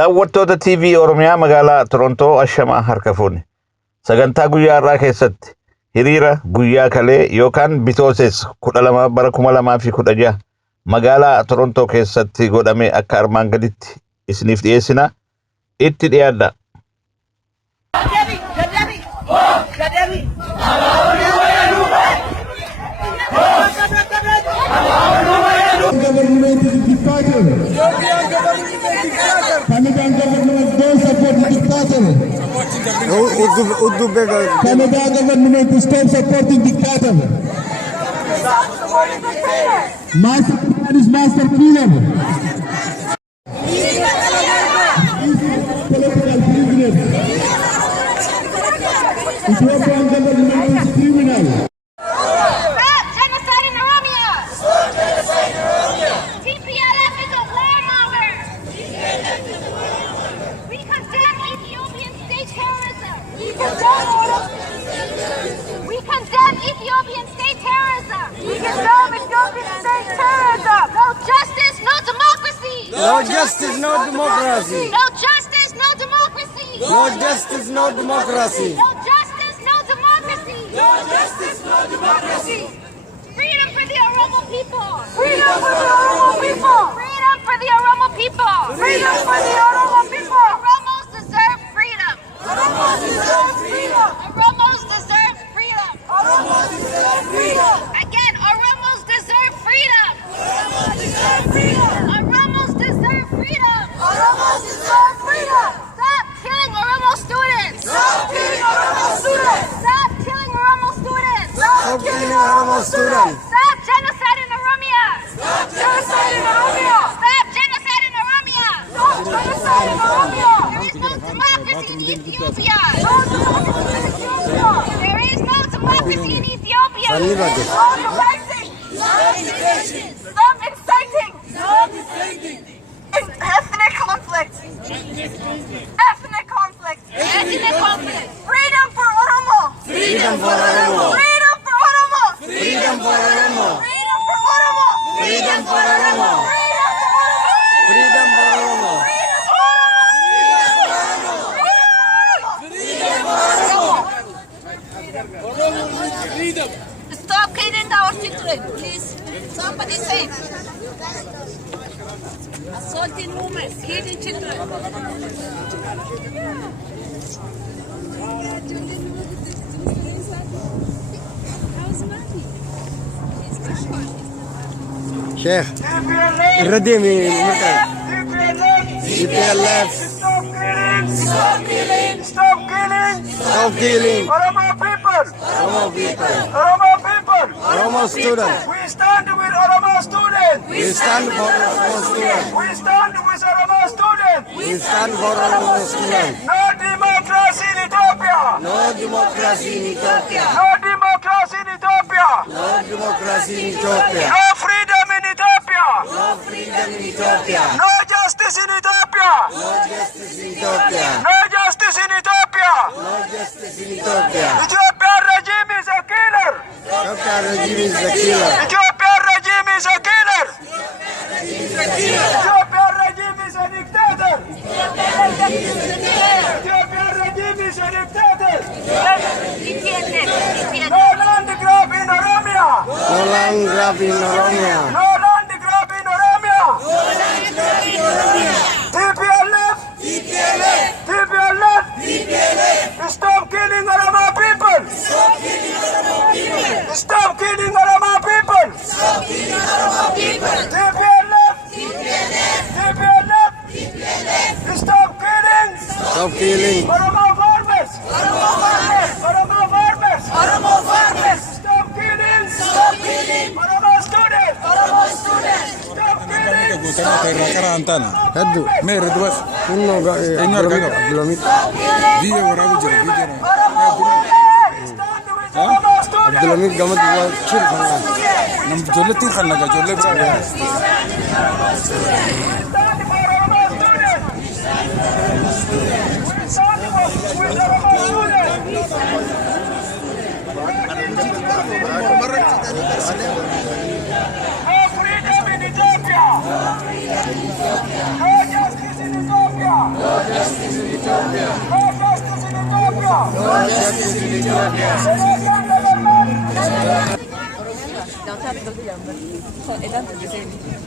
Daawwattoota TV Oromiyaa magaalaa Torontoo ashamaa harka fuuni. Sagantaa guyyaa irraa keessatti hiriira guyyaa kalee yookaan Bitootessa 12 bara 2016 magaalaa Torontoo keessatti godhame akka armaan gaditti isiniif dhiyeessina. Itti dhiyaadha. Canadian government don't support the dictator. Canadian government to stop supporting dictator. Master plan is master freedom. Political prisoners. Ethiopian government is criminal. We condemn Ethiopian state terrorism. We condemn Ethiopian state terrorism. No justice, no democracy. No justice, no democracy. No justice, no democracy. No justice, no democracy. No justice, no democracy. No justice, no democracy. Freedom for the Oromo people. Freedom for the Oromo people. Freedom for the Oromo people. Freedom for the Oromo people. Oromos deserve freedom. Oromos deserve freedom. Oromos deserve freedom. Oromos deserve freedom. Again, Oromos deserve freedom. Oromos deserve freedom. Oromos deserve freedom. Oromos deserve freedom. Stop killing Oromo students. Stop killing Oromo students. Stop killing Oromo students. Stop killing Oromo students. Stop genocide in Oromiyaa. Stop genocide in Oromiyaa. Stop genocide in Oromiyaa. Stop genocide in Oromiyaa. There is no democracy in Ethiopia. No democracy in Ethiopia. There is no democracy in Ethiopia. Stop inciting. Stop inciting. Stop inciting. Ethnic conflict. Ethnic conflict. Ethnic conflict. Freedom for Oromo. Freedom for Oromo. Freedom for Oromo. Freedom for Oromo. Freedom for Oromo. Freedom for Oromo. Freedom for Oromo. Stop killing our children, please. Somebody save. Assaulting women, killing children. Sheikh, Radimi, TPLF. Stop killing. Stop killing. Stop killing. Oromo people. Oromo people. Oromo people. Oromo students. We stand with Oromo students. We stand for Oromo students. We stand with Oromo students. We stand for Oromo students. No democracy in Ethiopia. No democracy in Ethiopia. No democracy in Ethiopia. No democracy in Ethiopia. No freedom in Ethiopia. No freedom in Ethiopia. No justice in Ethiopia. No justice in Ethiopia. No justice in Ethiopia. No justice in Ethiopia. Ethiopian regime is a killer. Ethiopia regime is the killer. Ethiopian regime is a killer. Ethiopian regime is a dictator. Ethiopian regime is a dictator. No land grab in Oromiyaa. No land grab in Oromiyaa. No land grab in Oromiyaa. TPLF. TPLF. Stop killing Oromo people. Stop killing Oromo people. TPLF. TPLF. Stop killing. Stop killing. Oromo farmers. Oromo farmers. Stop killing. Oromo students. Stop killing. Haddu. Inno Abdulhamid. Abdulhamid gamad kil khana. Nam jolle tin khana ga jolle bra. No freedom in Ethiopia. No justice in Ethiopia.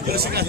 Jangan